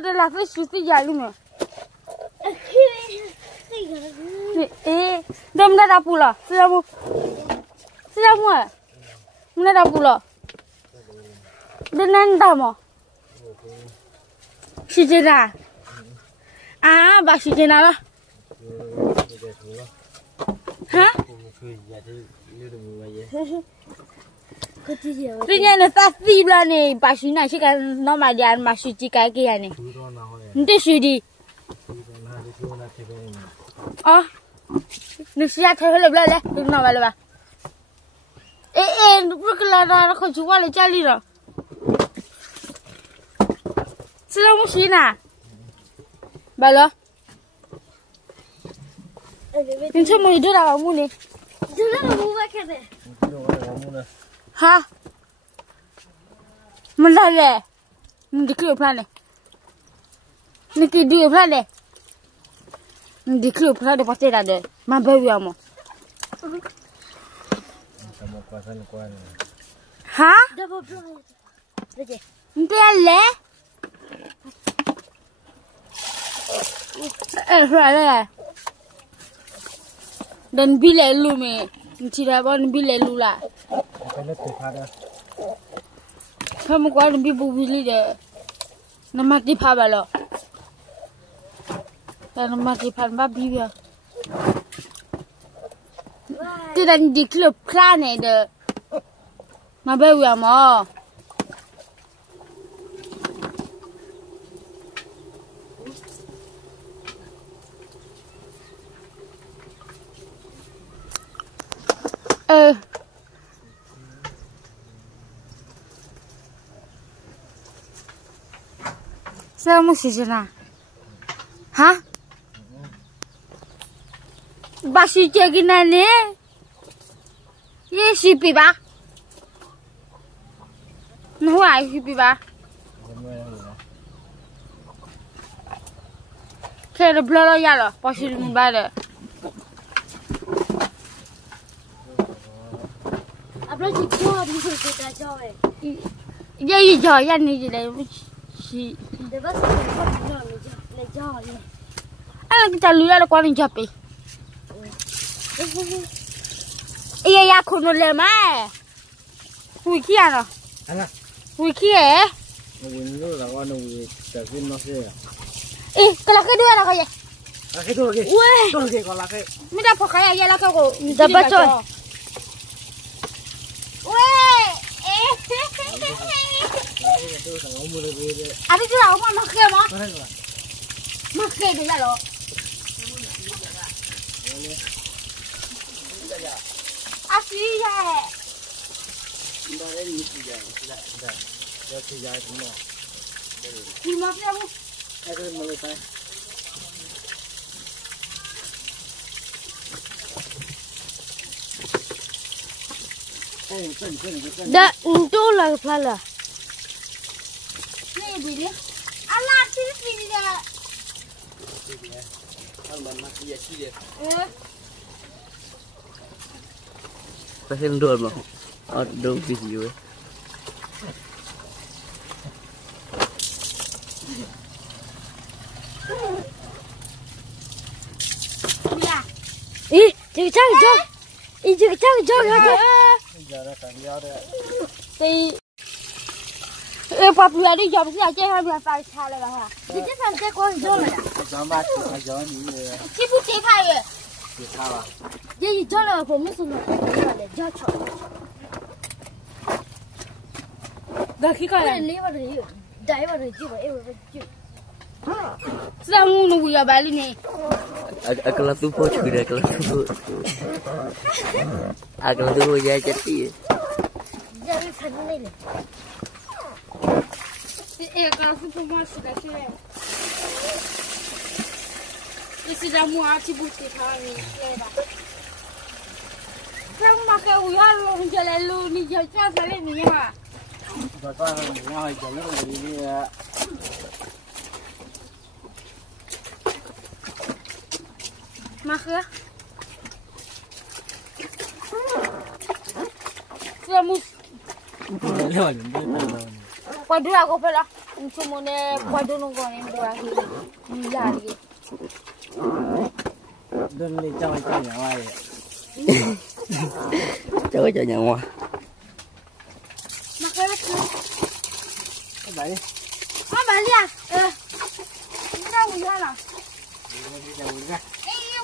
的拉菲是谁家里面？dah mana dah pula? Sedap mu? Mana dah pula? Dengan dah mo? Si Jena. Bah si Jena lah. Hah? Tuy nhiên là ta tìm là này bà suy này chứ cái nó mà đi ăn bà suy chỉ cái kia này. Nó suy đi. Nó suy ra thấy hơi lên đừng nào vậy là bà. Ê, lúc là nó không chịu qua lại cha đi rồi. Sao đâu có suy nè? Bà lo. Nhưng sao mà đưa ra mua này? Đưa ra mua vậy cái này. Ha? Mình đây nè. Mình đi kêu plan này. Mình đi đưa plan này. Mình đi kêu plan để bắt ra đây. Mà bao nhiêu mà? Ha? Mình đi ăn lẽ. Rồi đây. Dan bila lu me, cira bon bila lu lah. Kamu kau lebih bubili deh. Nama di apa lo? Nama di apa biar? Tidak di klub klan deh. Mabawi ama. Sao mà xí nào? Hả? Bà xí chơi cái này nè. Ye xí bị bà. Nó hoài xí bị bà. Cái đó bla bla rồi, bà xí mình bà rồi. Abla chỉ cho đi rồi ta cho vậy. Vậy giờ anh này gì đây? Chị để bác sĩ lấy cho này. Anh cái lưỡi là quan trọng đi. Iya ya khôn lên mà. Ui kia nào. Anh à. Ui kia. Ui nó là con ui trả tiền nó xe. Ê, cái là cái đuôi là cái gì? À cái đuôi kì. Ui. Đuôi kì còn là cái. Mình đã phơi cái gì là cái cổ. Đã bắt rồi. Ui. Abi tu lah, orang makan mah. Makan dia lah. Asli ya. Dah ni sudah. Dah sudah semua. Di mana kamu? Ada mulai tak. Dah, itu lah kepala. Ni bila? Allah sini dia. Kalau masih ya sih dia. Kasi doon mo. Outdoor video eh. Ya. Jangan. Jangan. Jangan tak dia ada. Thì bà bữa đi dòng cái chơi hay là phải xả lại hả? Thì chắc là chơi con dâu này. Gió mát, gió như Chị bút chế thay rồi. thì sao à? Vậy cho làผมไม่สนุกเลยจะชอบได้ขี้ก่อนเลยนี่ว่าเลยได้ว่าเลยจีบเอวไปจีบสามมูนูอย่าไปเลยนี่ Akala tu po chuda akala tu. Akala tu ya jadi. Jadi sana ni. Kalau tu mau sudah ke. Isi jamu aci buti kami. Kamu makan uyar lu jalan lu ni jalan selain ni ya. Bapak yang jalan dari ni ya. Makan. Sudah mus. Lewat ni. Kau dulu aku pelak. cuma ni pada nunggu ni berapa lagi. Đơn đi cho nhà ngoài. Chơi cho nhà ngoài. Makan apa? Cái vậy. Apa dia? Kita udah lah. Đi đâu ra.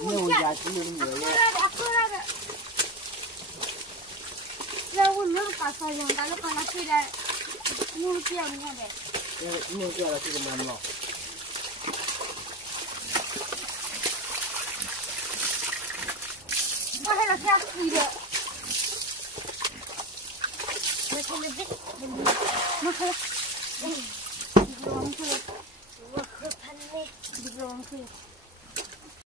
Nhiều ra cũng như người vậy. Giờ uống nước cả sôi rồi, ta lúc còn khi đây mua kia mua về. Mua kia là cái mầm ngọt. Có hay là theo gì được? Đây không được biết. Mà không. Đi rồi không được. Đi rồi không được.